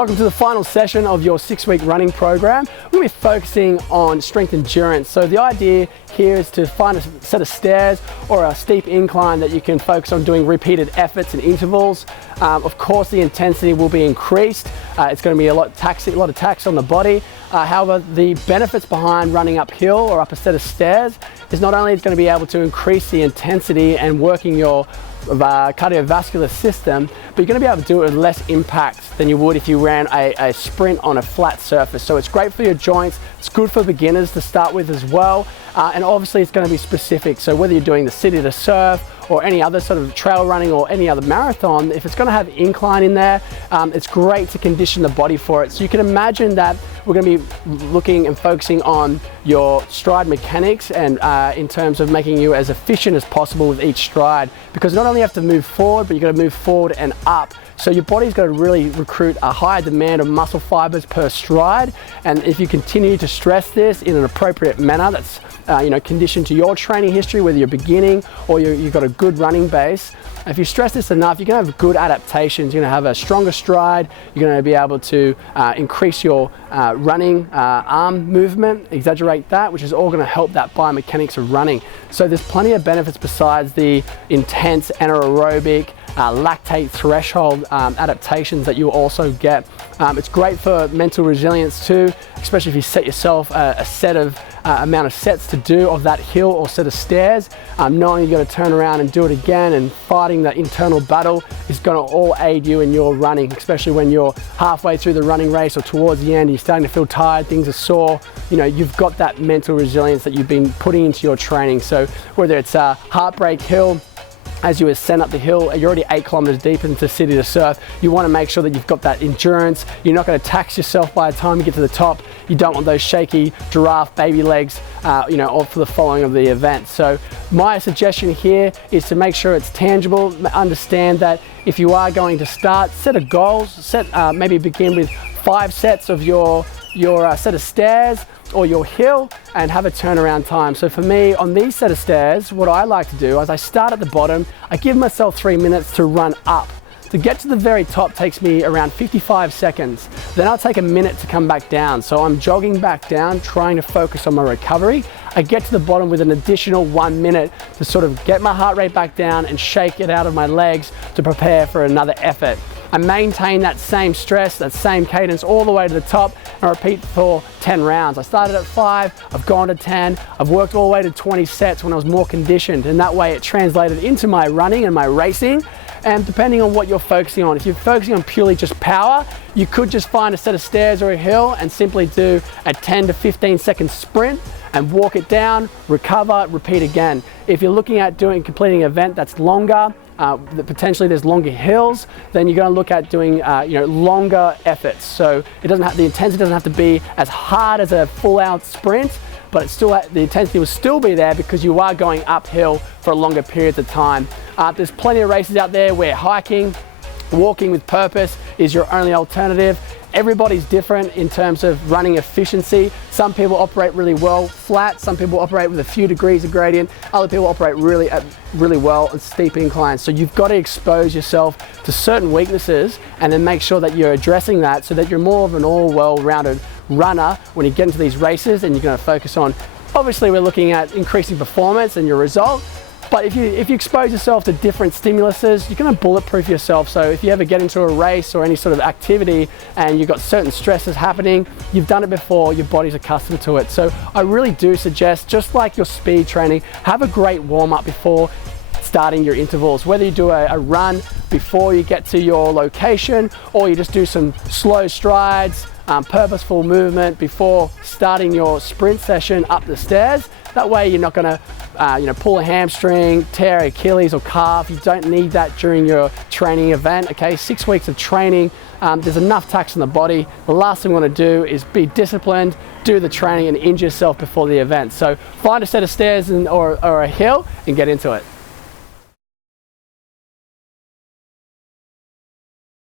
Welcome to the final session of your 6-week running program. We'll be focusing on strength endurance. So the idea here is to find a set of stairs or a steep incline that you can focus on doing repeated efforts and intervals. Of course, the intensity will be increased. It's going to be a lot of tax on the body. However, the benefits behind running uphill or up a set of stairs is not only going to be able to increase the intensity and working your cardiovascular system, but you're going to be able to do it with less impact than you would if you ran a sprint on a flat surface. So it's great for your joints, it's good for beginners to start with as well, and obviously it's going to be specific. So whether you're doing the City2Surf or any other sort of trail running or any other marathon, if it's going to have incline in there, it's great to condition the body for it. So you can imagine that we're going to be looking and focusing on your stride mechanics and in terms of making you as efficient as possible with each stride, because not only have to move forward, but you've got to move forward and up. So your body's got to really recruit a higher demand of muscle fibers per stride, and if you continue to stress this in an appropriate manner that's conditioned to your training history, whether you're beginning or you've got a good running base, if you stress this enough, you're going to have good adaptations. You're going to have a stronger stride. You're going to be able to increase your running arm movement, exaggerate that, which is all going to help that biomechanics of running. So there's plenty of benefits besides the intense anaerobic lactate threshold adaptations that you also get. It's great for mental resilience too, especially if you set yourself a set of amount of sets to do of that hill or set of stairs. Knowing you've got to turn around and do it again and fighting that internal battle is going to all aid you in your running, especially when you're halfway through the running race or towards the end, you're starting to feel tired, things are sore. You've got that mental resilience that you've been putting into your training. So whether it's a heartbreak hill, as you ascend up the hill, you're already 8 kilometers deep into City2Surf. You want to make sure that you've got that endurance. You're not going to tax yourself by the time you get to the top. You don't want those shaky giraffe baby legs, for the following of the event. So my suggestion here is to make sure it's tangible. Understand that if you are going to start, set a goal. Maybe begin with 5 sets of your set of stairs or your hill and have a turnaround time. So for me, on these set of stairs, what I like to do is I start at the bottom, I give myself 3 minutes to run up. To get to the very top takes me around 55 seconds. Then I'll take a minute to come back down. So I'm jogging back down, trying to focus on my recovery. I get to the bottom with an additional 1 minute to sort of get my heart rate back down and shake it out of my legs to prepare for another effort. I maintain that same stress, that same cadence all the way to the top and repeat for 10 rounds. I started at 5, I've gone to 10, I've worked all the way to 20 sets when I was more conditioned, and that way it translated into my running and my racing. And depending on what you're focusing on, if you're focusing on purely just power, you could just find a set of stairs or a hill and simply do a 10 to 15 second sprint and walk it down, recover, repeat again. If you're looking at completing an event that's longer, that potentially there's longer hills, then you're going to look at doing longer efforts. So the intensity doesn't have to be as hard as a full-out sprint, but the intensity will still be there because you are going uphill for longer periods of time. There's plenty of races out there where hiking, walking with purpose is your only alternative. Everybody's different in terms of running efficiency. Some people operate really well flat, some people operate with a few degrees of gradient, other people operate really well on steep inclines. So you've got to expose yourself to certain weaknesses and then make sure that you're addressing that so that you're more of an well-rounded runner when you get into these races, and you're going to focus on, obviously we're looking at increasing performance and your result. But if you expose yourself to different stimuluses, you're going to bulletproof yourself. So if you ever get into a race or any sort of activity and you've got certain stresses happening, you've done it before, your body's accustomed to it. So I really do suggest, just like your speed training, have a great warm-up before starting your intervals. Whether you do a run before you get to your location, or you just do some slow strides, purposeful movement before starting your sprint session up the stairs. That way you're not going to pull a hamstring, tear Achilles or calf. You don't need that during your training event. Okay, 6 weeks of training, there's enough tax on the body. The last thing we want to do is be disciplined, do the training and injure yourself before the event. So find a set of stairs or a hill and get into it.